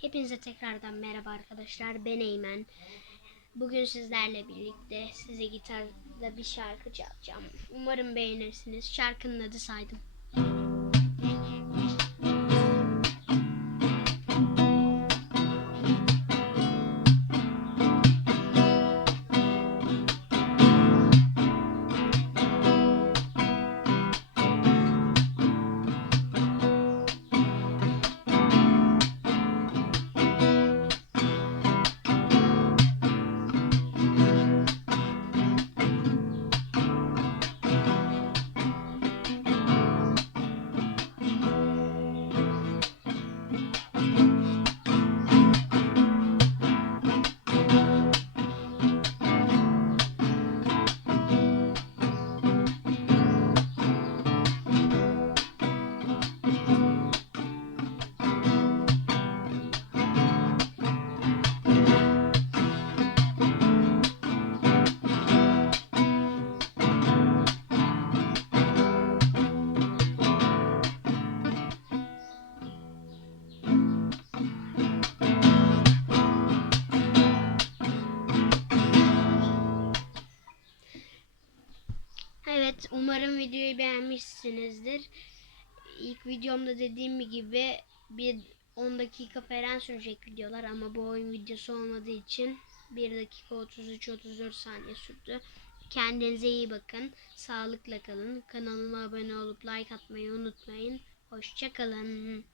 Hepinize tekrardan merhaba arkadaşlar. Ben Eymen. Bugün sizlerle birlikte size gitarda bir şarkı çalacağım. Umarım beğenirsiniz. Şarkının adı saydım. Evet, umarım videoyu beğenmişsinizdir. İlk videomda dediğim gibi bir 10 dakika falan sürecek videolar ama bu oyun videosu olmadığı için 1 dakika 33-34 saniye sürdü. Kendinize iyi bakın. Sağlıkla kalın. Kanalıma abone olup like atmayı unutmayın. Hoşçakalın.